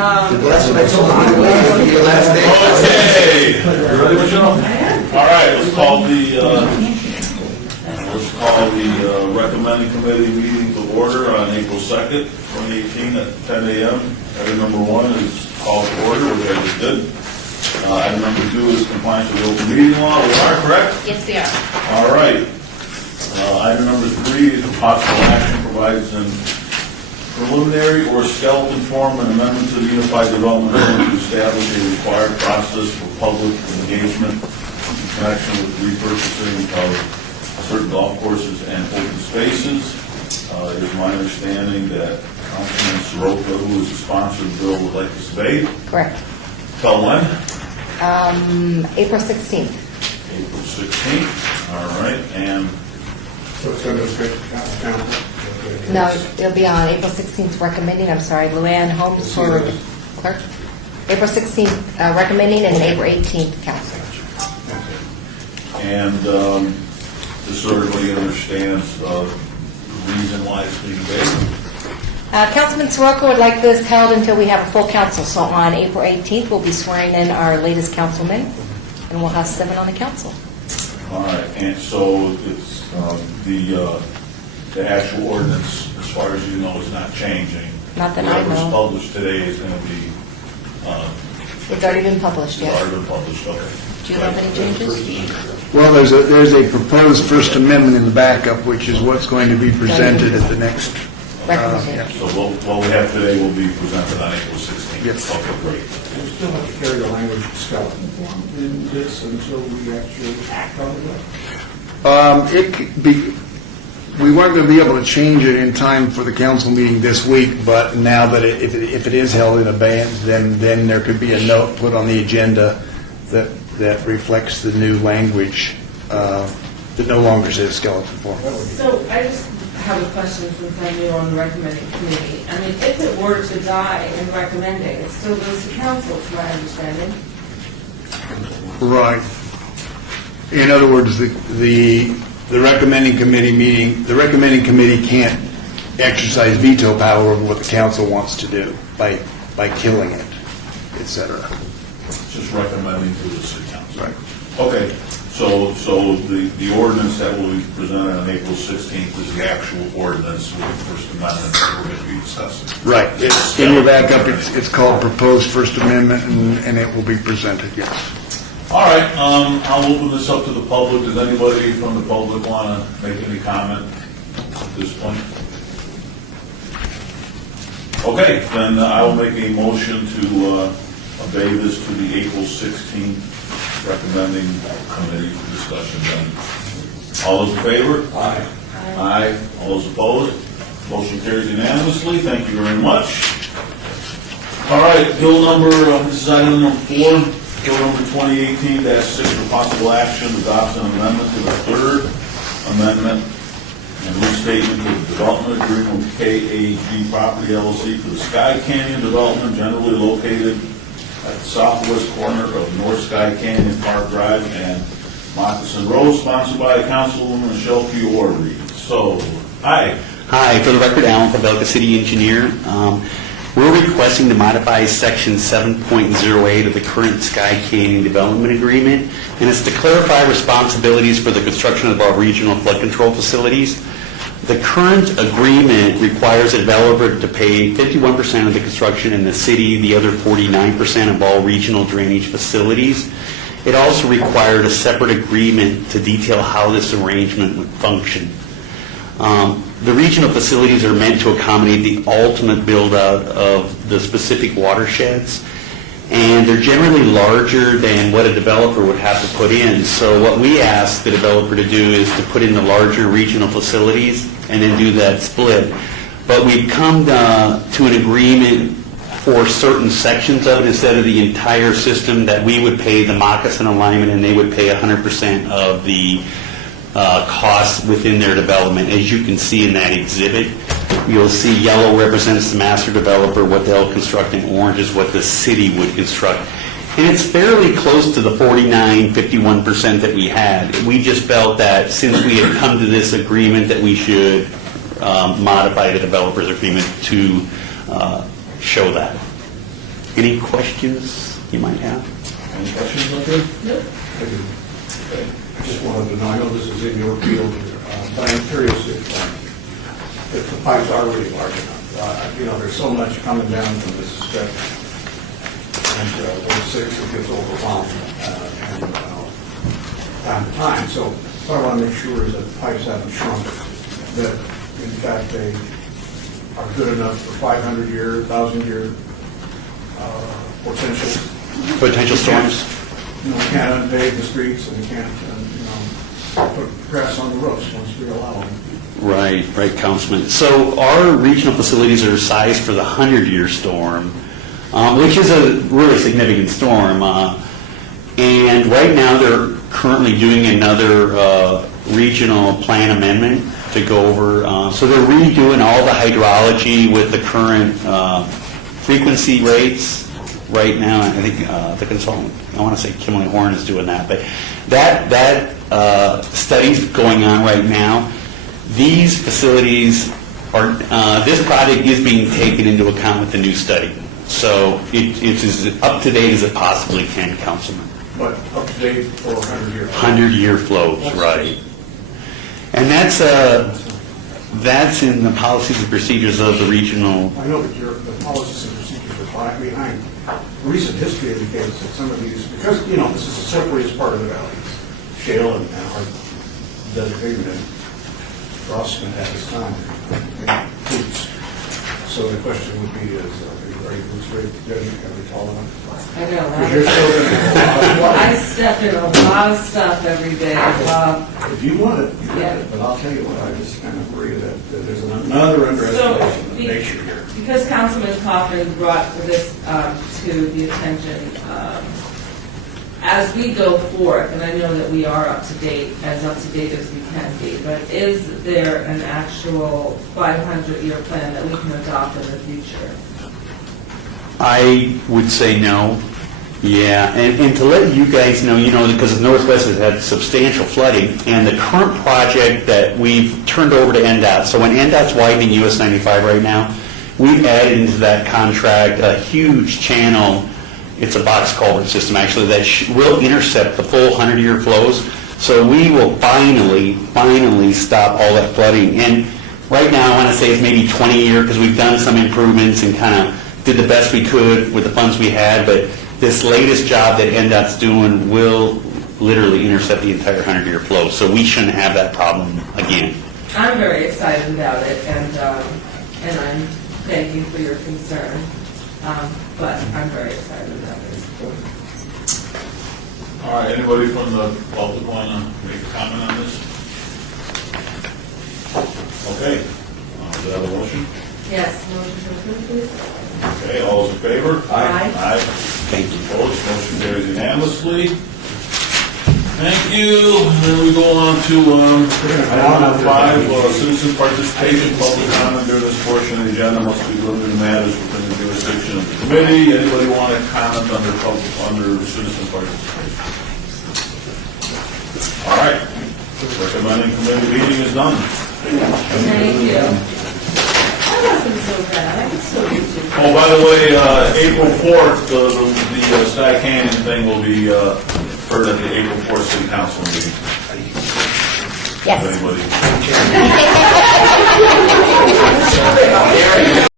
That's what I told him. Your last day. Okay, you ready, Michelle? All right, let's call the recommending committee meeting to order on April 2nd, 2018 at 10 a.m. Item number 1 is call to order, which I just did. Item number 2 is compliance with the open meeting law. We are correct? Yes, we are. All right. Item number 3 is a possible action provides an preliminary or skeleton form an amendment to the Unified Development Code to establish a required process for public engagement in connection with repurposing of certain golf courses and open spaces. It is my understanding that Councilman Soroka, who is the sponsor of the bill, would like to debate. Correct. Tell when? April 16th. April 16th. All right. And So it's going to go straight to council? No, it'll be on April 16th recommending, I'm sorry, Luann Holmes for clerk. April 16th recommending and April 18th council. And just so everybody understands the reason why it's being debated. Councilman Soroka would like this held until we have a full council. So on April 18th, we'll be swearing in our latest councilmen, and we'll have 7 on the council. All right, and so it's the actual ordinance, as far as you know, is not changing. Not that I Whatever's know. published today is going to be, It's already been published, it's yes. already been published, okay. Do you have any changes? Well, there's a proposed First Amendment in the backup, which is what's going to be presented at the next. Recommendation. So what we have today will be presented on April 16th. Yes. Okay, great. We still have to carry the language skeleton form in this until we actually act on it? It could be. We weren't going to be able to change it in time for the council meeting this week, but now that if it is held in abeyance, then there could be a note put on the agenda that reflects the new language that no longer says skeleton form. So I just have a question since I'm new on the recommending committee. I mean, if it were to die in recommending, it still goes to council, to my understanding. Right. In other words, the recommending committee can't exercise veto power over what the council wants to do by killing it, etc. Just recommending to the city council. Right. Okay, so the ordinance that will be presented on April 16th is the actual ordinance with the First Amendment that we're going to be discussing. Right. It's in your backup. It's called Proposed First Amendment, and it will be presented. Yes. All right, I'll open this up to the public. Does anybody from the public want to make any comment at this point? Okay, then I will make a motion to obey this to the April 16th recommending committee discussion. Then, all those in favor? Aye. Aye. All those opposed? Motion carries unanimously. Thank you very much. All right, bill number, this is item number 4, bill number 2018-6 for possible action, adopts an amendment to the 3rd Amendment and restatement of the development agreement with KAG Property LLC for the Sky Canyon development generally located at the southwest corner of North Sky Canyon Park Drive and Moccasin Road, sponsored by Councilwoman Michelle Fiore. So, hi. Hi, for the record, Alan Pavelka, City Engineer. We're requesting to modify Section 7.08 of the current Sky Canyon Development Agreement, and it's to clarify responsibilities for the construction of our regional flood control facilities. The current agreement requires a developer to pay 51% of the construction in the city, the other 49% of all regional drainage facilities. It also required a separate agreement to detail how this arrangement would function. The regional facilities are meant to accommodate the ultimate build-out of the specific watersheds, and they're generally larger than what a developer would have to put in. So what we ask the developer to do is to put in the larger regional facilities and then do that split. But we've come to an agreement for certain sections of it instead of the entire system, that we would pay the moccasin alignment and they would pay 100% of the costs within their development. As you can see in that exhibit, you'll see yellow represents the master developer, what they'll construct, and orange is what the city would construct. And it's fairly close to the 49-51% that we had. We just felt that since we had come to this agreement that we should modify the developer's agreement to show that. Any questions you might have? Any questions up there? Nope. I do. I just wanted to know, I know this is in your field, but I'm curious if the pipes are really large enough. You know, there's so much coming down from this stretch, and those 6, it gets overwhelmed, and time to time. So what I want to make sure is that the pipes haven't shrunk, that in fact they are good enough for 500-year, 1,000-year potential. Potential storms? You know, we can't unpave the streets, and we can't, put grass on the roofs once we allow them. Right, Councilman. So our regional facilities are sized for the 100-year storm, which is a really significant storm. And right now, they're currently doing another regional plan amendment to go over. So they're redoing all the hydrology with the current frequency rates. Right now, I think the consultant, I want to say Kimberly Horn is doing that, but that study's going on right now. These facilities are, this project is being taken into account with the new study. So it's as up to date as it possibly can, Councilman. But up to date for 100 years. 100-year flows, right. And that's in the policies and procedures of the regional. I know that the policies and procedures are behind. Recent history indicates that some of these, because, you know, this is a separated part of the valley, shale and our designated and Rossman at this time, boots. So the question would be is, are you boots ready to go? Are we tall enough? I know, Because you're still going to have a lot of water. I step in a lot of stuff every day, Bob. If you want it, you Yeah. get it, but I'll tell you what, I just kind of worry that there's another underestimation of be- nature here. Because Councilman Kaufman brought this to the attention, as we go forth, and I know that we are up to date as we can be, but is there an actual 500-year plan that we can adopt in the future? I would say no. Yeah, and to let you guys know, because the Northwest has had substantial flooding, and the current project that we've turned over to NDOT, so when NDOT's widening US 95 right now, we've added into that contract a huge channel. It's a box culvert system, actually, that will intercept the full 100-year flows. So we will finally stop all that flooding. And right now, I want to say it's maybe 20-year, because we've done some improvements and kind of did the best we could with the funds we had, but this latest job that NDOT's doing will literally intercept the entire 100-year flow, so we shouldn't have that problem again. I'm very excited about it, and I'm thanking for your concern, but I'm very excited about it. All right, anybody from the public want to make a comment on this? Okay, do I have a motion? Yes, motion to approve, please. Okay, all those in favor? Aye. Aye. Thank you. Opposed, motion carries unanimously. Thank you. Then we go on to item number 5, citizen participation, public comment during this portion of the agenda must be limited to matters within the jurisdiction of the committee. Anybody want to comment under citizen participation? All right. Recommending committee meeting is done. Thank you. That wasn't so bad, I can still use you. Oh, by the way, April 4th, the Sky Canyon thing will be heard at the April 4th City Council meeting. Yes. If anybody-